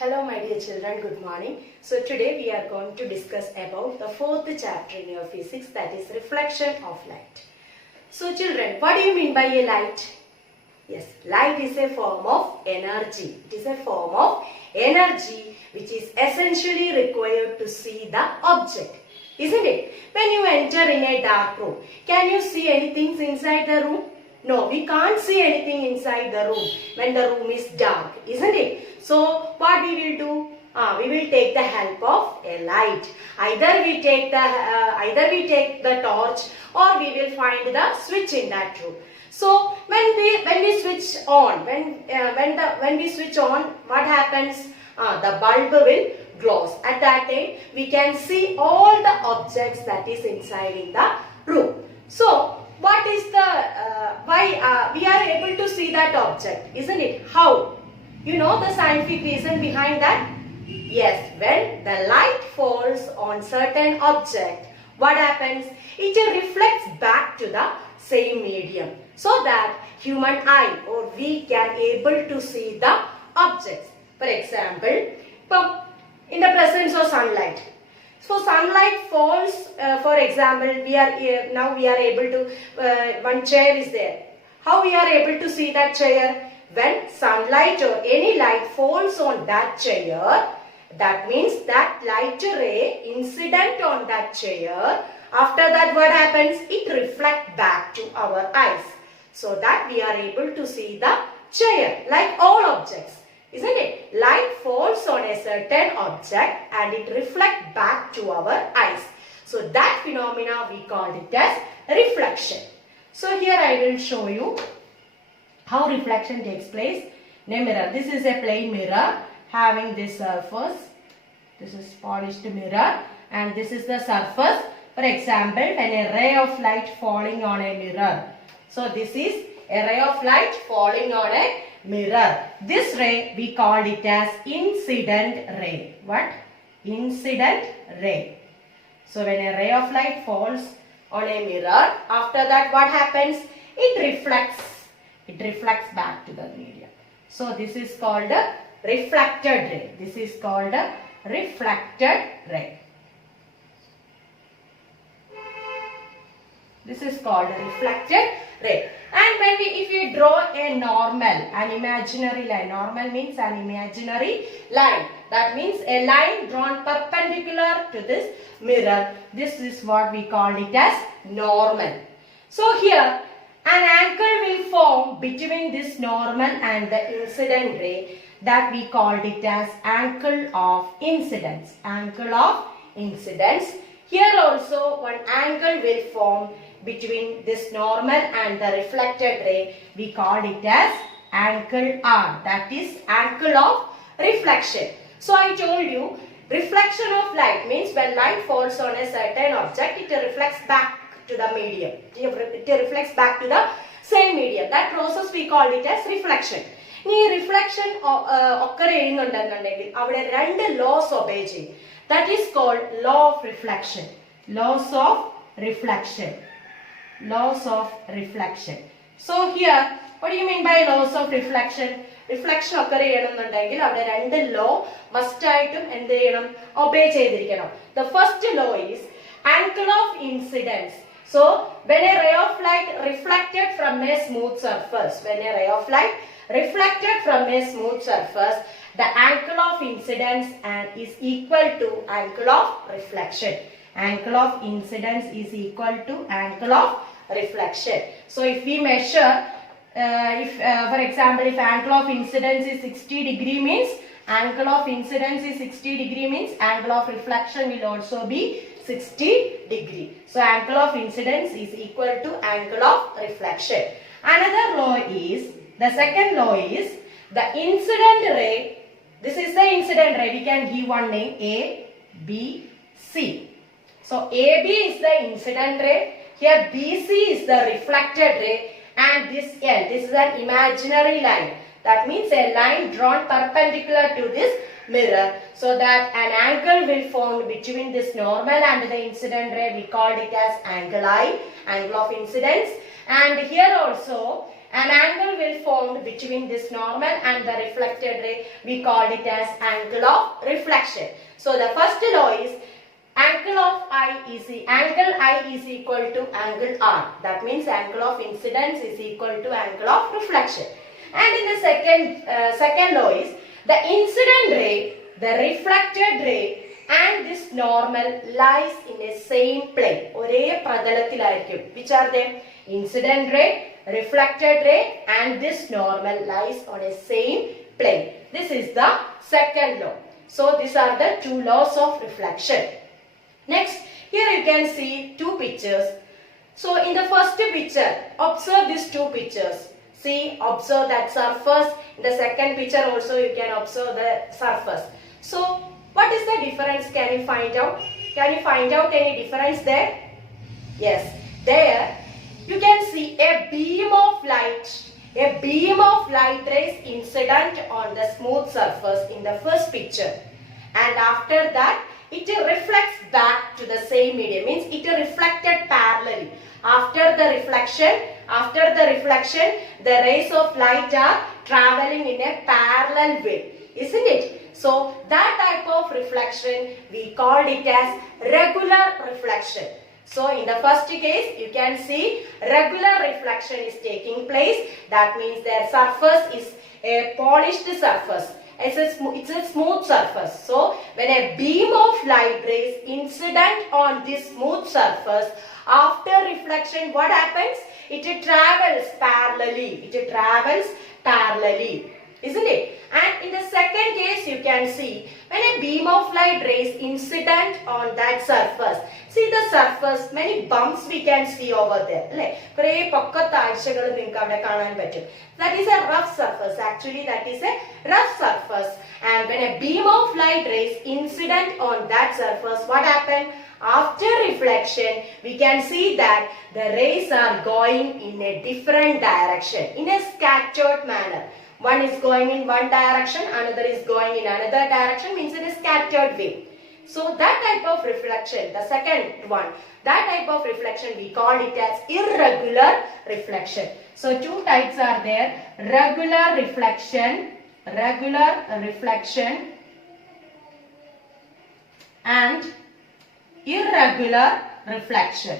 Hello my dear children, good morning. So today we are going to discuss about the fourth chapter in your physics, that is reflection of light. So children, what do you mean by a light? Yes, light is a form of energy. It is a form of energy which is essentially required to see the object. Isn't it? When you enter in a dark room, can you see anything inside the room? No, we can't see anything inside the room when the room is dark, isn't it? So, what we will do? We will take the help of a light. Either we take the torch, or we will find the switch in that room. So, when we switch on, when we switch on, what happens? The bulb will glows. At that time, we can see all the objects that is inside in the room. So, what is the why we are able to see that object, isn't it? How? You know the scientific reason behind that? Yes, when the light falls on certain object, what happens? It reflects back to the same medium, so that human eye or we can able to see the objects. For example, in the presence of sunlight. So sunlight falls, for example, we are able to, one chair is there. How we are able to see that chair? When sunlight or any light falls on that chair, that means that light ray incident on that chair. After that, what happens? It reflects back to our eyes, so that we are able to see the chair, like all objects. Isn't it? Light falls on a certain object and it reflects back to our eyes. So that phenomena we call it as reflection. So here I will show you how reflection takes place in a mirror. This is a plain mirror having this surface. This is polished mirror and this is the surface. For example, when a ray of light falling on a mirror. So this is a ray of light falling on a mirror. This ray we called it as incident ray. What? Incident ray. So when a ray of light falls on a mirror, after that what happens? It reflects back to the medium. So this is called a reflected ray. This is called a reflected ray. This is called a reflected ray. And if we draw a normal, an imaginary line, normal means an imaginary line. That means a line drawn perpendicular to this mirror. This is what we call it as normal. So here, an angle will form between this normal and the incident ray, that we called it as angle of incidence. Angle of incidence. Here also one angle will form between this normal and the reflected ray. We called it as angle R. That is angle of reflection. So I told you, reflection of light means when light falls on a certain object, it reflects back to the medium. It reflects back to the same medium. That process we called it as reflection. This reflection occur avade rendu laws obey cheyum. That is called law of reflection. Laws of reflection. Laws of reflection. So here, what do you mean by laws of reflection? Reflection occur cheyanannundengil avade rendu law must aayittum endu cheyanam obey cheydirikkanam. The first law is angle of incidence. So when a ray of light reflected from a smooth surface, the angle of incidence is equal to angle of reflection. Angle of incidence is equal to angle of reflection. So if we measure, for example, if angle of incidence is 60 degree means angle of incidence is 60 degree means angle of reflection will also be 60 degree. So angle of incidence is equal to angle of reflection. Another law is, the second law is the incident ray. This is the incident ray. We can give one name A, B, C. So AB is the incident ray. Here BC is the reflected ray. And this L, this is an imaginary line. That means a line drawn perpendicular to this mirror, so that an angle will form between this normal and the incident ray. We called it as angle I, angle of incidence. And here also an angle will form between this normal and the reflected ray. We call it as angle of reflection. So the first law is angle I is equal to angle R. That means angle of incidence is equal to angle of reflection. And in the second law is the incident ray, the reflected ray and this normal lies in a same plane. ഒരേ പ്രതലത്തിലായിരിക്കും. Which are they? Incident ray, reflected ray and this normal lies on a same plane. This is the second law. So these are the two laws of reflection. Next, here you can see two pictures. So in the first picture, observe these two pictures. See, observe that surface. In the second picture also you can observe the surface. So what is the difference? Can you find out? Can you find out any difference there? Yes, there you can see a beam of light rays incident on the smooth surface in the first picture, and after that it reflects back to the same medium, means it reflected parallelly. After the reflection, the rays of light are traveling in a parallel way, isn't it? So that type of reflection we called it as regular reflection. So in the first case you can see regular reflection is taking place. That means their surface is a polished surface. It's a smooth surface. So when a beam of light rays incident on this smooth surface, after reflection what happens? It travels parallelly. Isn't it? And in the second case you can see when a beam of light rays incident on that surface. See the surface, many bumps we can see over there. That is a rough surface. Actually that is a rough surface. And when a beam of light rays incident on that surface, what happened? After reflection, we can see that the rays are going in a different direction, in a scattered manner. One is going in one direction, another is going in another direction, means in a scattered way. So that type of reflection, the second one, that type of reflection we call it as irregular reflection. So two types are there, regular reflection and irregular reflection.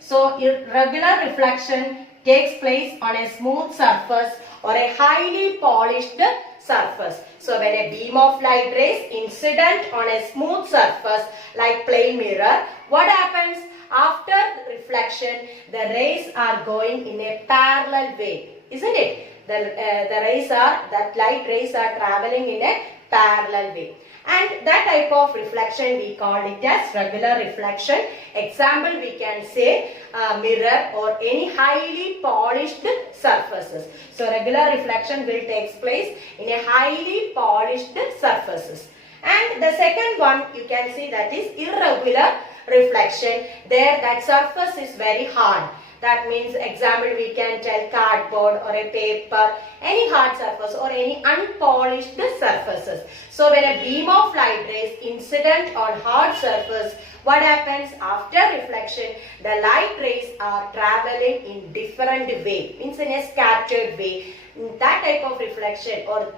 So irregular reflection takes place on a smooth surface or a highly polished surface. So when a beam of light rays incident on a smooth surface like plane mirror, what happens? After reflection, the rays are going in a parallel way, isn't it? That light rays are traveling in a parallel way. And that type of reflection we call it as regular reflection. Example we can say mirror or any highly polished surfaces. So regular reflection will take place in a highly polished surfaces. And the second one you can see that is irregular reflection. There that surface is very hard. That means example we can tell cardboard or a paper, any hard surface or any unpolished surfaces. So when a beam of light rays incident on hard surface, what happens? After reflection, the light rays are traveling in different way, means in a scattered way. That type of reflection or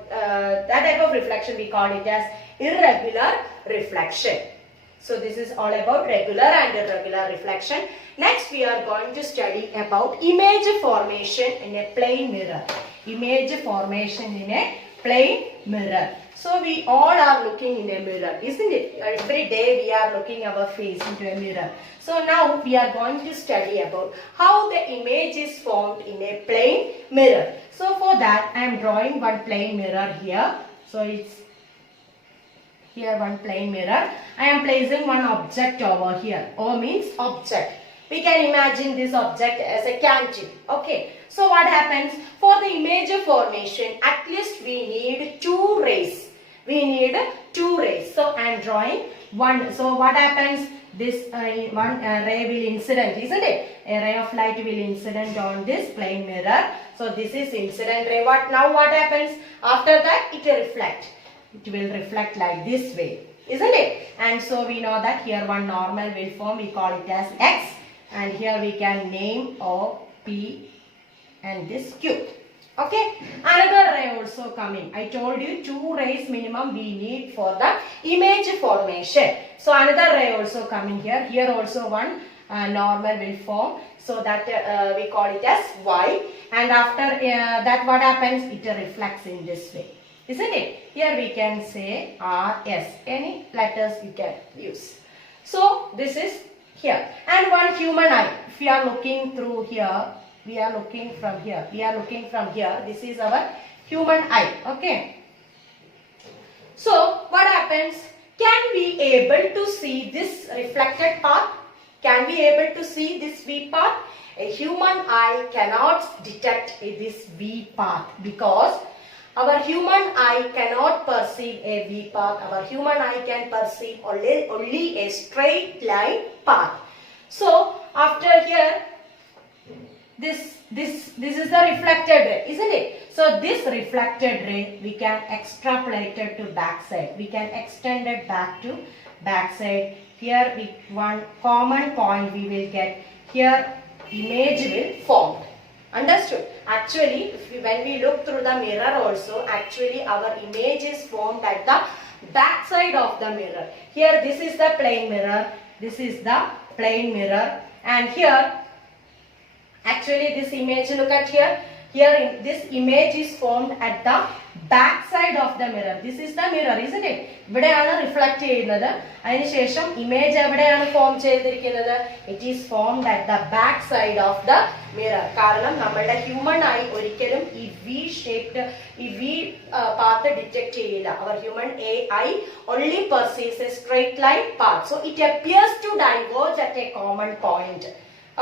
we call it as irregular reflection. So this is all about regular and irregular reflection. Next we are going to study about image formation in a plane mirror. So we all are looking in a mirror, isn't it? Every day we are looking our face into a mirror. So now we are going to study about how the image is formed in a plane mirror. So for that I am drawing one plane mirror here. So it's here one plane mirror. I am placing one object over here. O means object. We can imagine this object as a canteen. Okay. So what happens? For the image formation, at least we need two rays. So I am drawing one. So what happens? This one ray will incident, isn't it? A ray of light will incident on this plane mirror. So this is incident ray. What happens? After that it will reflect. It will reflect like this way, isn't it? And so we know that here one normal will form. We call it as X. And here we can name O P and this Q. Okay, another ray also coming. I told you 2 rays minimum we need for the image formation. So another ray also coming here. Here also one normal will form. So that we call it as Y. And after that what happens? It reflects in this way. Isn't it? Here we can say R, S. Any letters you can use. So this is here. And one human eye. If you are looking through here, we are looking from here. We are looking from here. This is our human eye. Okay. So what happens? Can we able to see this reflected path? Can we able to see this V path? A human eye cannot detect this V path because our human eye cannot perceive a V path. Our human eye can perceive only a straight line path. So after here, this is the reflected ray, isn't it? So this reflected ray we can extrapolate it to back side. We can extend it back to back side. Here one common point we will get. Here image will form. Understood? Actually, when we look through the mirror also, actually our image is formed at the back side of the mirror. Here this is the plane mirror. This is the plane mirror. And here, actually this image, look at here. Here this image is formed at the back side of the mirror. This is the mirror, isn't it? ഇവിടെയാണ് reflect ചെയ്യുന്നത്. അതിനുശേഷം image എവിടെയാണ് form ചെയ്തിരിക്കുന്നത്? It is formed at the back side of the mirror. കാരണം നമ്മളുടെ human eye ഒരിക്കലും ഈ V-shaped, ഈ V path detect ചെയ്യില്ല. Our human eye only perceives a straight line path. So it appears to diverge at a common point.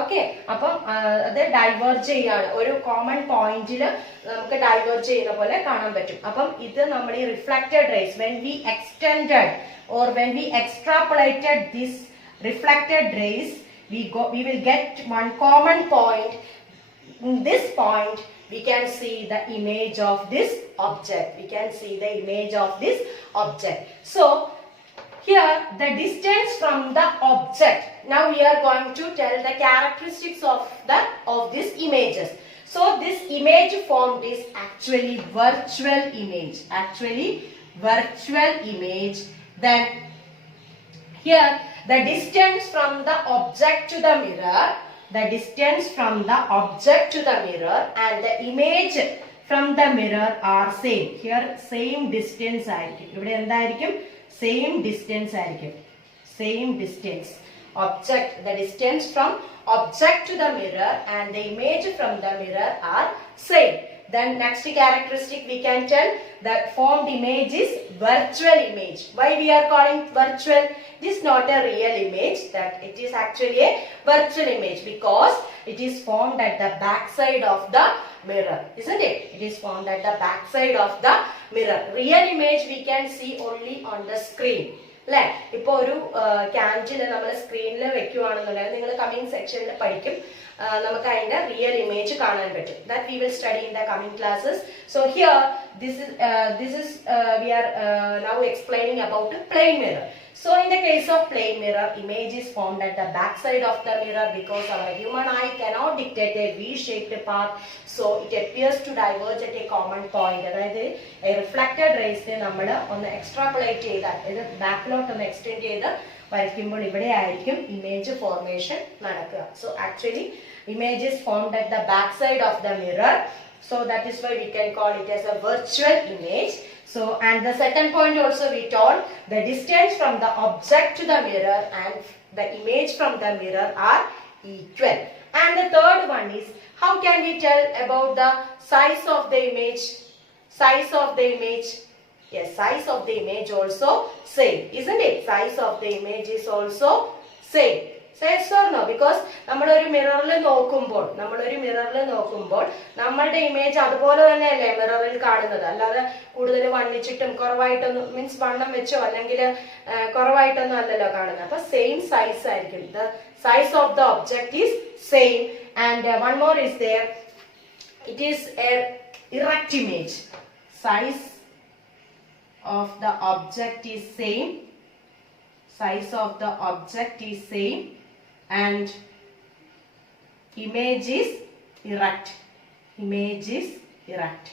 Okay, അപ്പം അത് diverge ചെയ്യാണ്. ഒരു കോമൺ പോയിന്റിൽ നമുക്ക് ഡൈവേർജ് ചെയ്യുന്ന പോലെ കാണാൻ പറ്റും. അപ്പം ഇത് നമ്മൾ ഈ reflected rays when we extended or when we extrapolated this reflected rays we will get one common point. In this point we can see the image of this object. We can see the image of this object. So here the distance from the object. Now we are going to tell the characteristics of these images. So this image formed is actually virtual image. Actually virtual image. Then here the distance from the object to the mirror. The distance from the object to the mirror and the image from the mirror are same. Here same distance ആയിരിക്കും. ഇവിടെ എന്തായിരിക്കും? Same distance ആയിരിക്കും. Same distance. Object, the distance from object to the mirror and the image from the mirror are same. Then next characteristic we can tell that formed image is virtual image. Why we are calling virtual? It is not a real image, that it is actually a virtual image because it is formed at the back side of the mirror, isn't it? It is formed at the back side of the mirror. Real image we can see only on the screen. അല്ലെ, ഇപ്പൊ ഒരു candle നമ്മൾ സ്ക്രീനിൽ വെക്കുവാണെന്നുണ്ടെങ്കിൽ നിങ്ങൾ coming സെക്ഷനിൽ പഠിക്കും, നമുക്ക് അതിന്റെ റിയൽ ഇമേജ് കാണാൻ പറ്റും. That we will study in the coming classes. So here this is we are now explaining about a plane mirror. So in the case of plane mirror, image is formed at the back side of the mirror because our human eye cannot dictate a V-shaped path. So it appears to diverge at a common point. അതായത് a reflected rays നമ്മൾ ഒന്ന് എക്സ്ട്രാപൊളേറ്റ് ചെയ്താൽ, ഇത് ബാക്കിലോട്ട് ഒന്ന് extend ചെയ്ത് വരയ്ക്കുമ്പോൾ ഇവിടെ ആയിരിക്കും ഇമേജ് ഫോർമേഷൻ നടക്കുക. So actually image is formed at the back side of the mirror. So that is why we can call it as a virtual image. So, and the second point also we told the distance from the object to the mirror and the image from the mirror are equal. And the third one is, how can we tell about the size of the image? Size of the image. Yes, size of the image also same, isn't it? Size of the image is also same. Yes or no? Because നമ്മളൊരു മിററിൽ നോക്കുമ്പോൾ നമ്മളുടെ image അതുപോലെ തന്നെയല്ലേ മിററിൽ കാണുന്നത്. അല്ലാതെ കൂടുതൽ വണ്ണിച്ചിട്ടും കുറവായിട്ടൊന്നും, means വണ്ണം വെച്ചോ അല്ലെങ്കിൽ കുറവായിട്ടൊന്നും അല്ലല്ലോ കാണുന്നത്. അപ്പൊ സെയിം സൈസ് ആയിരിക്കും. The size of the object is same. And one more is there, it is a erect image. Size of the object is same. Size of the object is same and image is erect. Image is erect.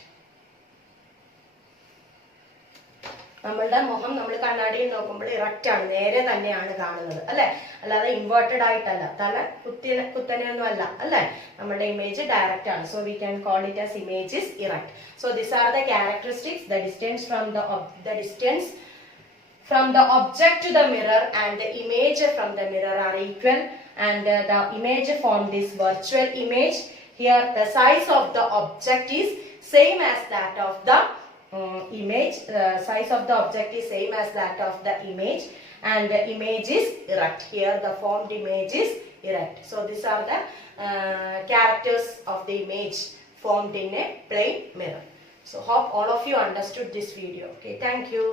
നമ്മളുടെ മുഖം നമ്മൾ കണ്ണാടിയിൽ നോക്കുമ്പോൾ erect ആണ്, നേരെ തന്നെയാണ് കാണുന്നത് അല്ലെ, അല്ലാതെ ഇൻവേർട്ടഡ് ആയിട്ടല്ല, തല കുത്തനെയൊന്നും അല്ല അല്ലെ, നമ്മളുടെ ഇമേജ് ഡയറക്റ്റ് ആണ്. So we can call it as image is erect. So this are the characteristics. The distance from the object to the mirror and the image from the mirror are equal, and the image formed is virtual image. Here the size of the object is same as that of the image. Size of the object is same as that of the image, and the image is erect. Here the formed image is erect. So these are the characters of the image formed in a plane mirror. So hope all of you understood this video. Okay, thank you.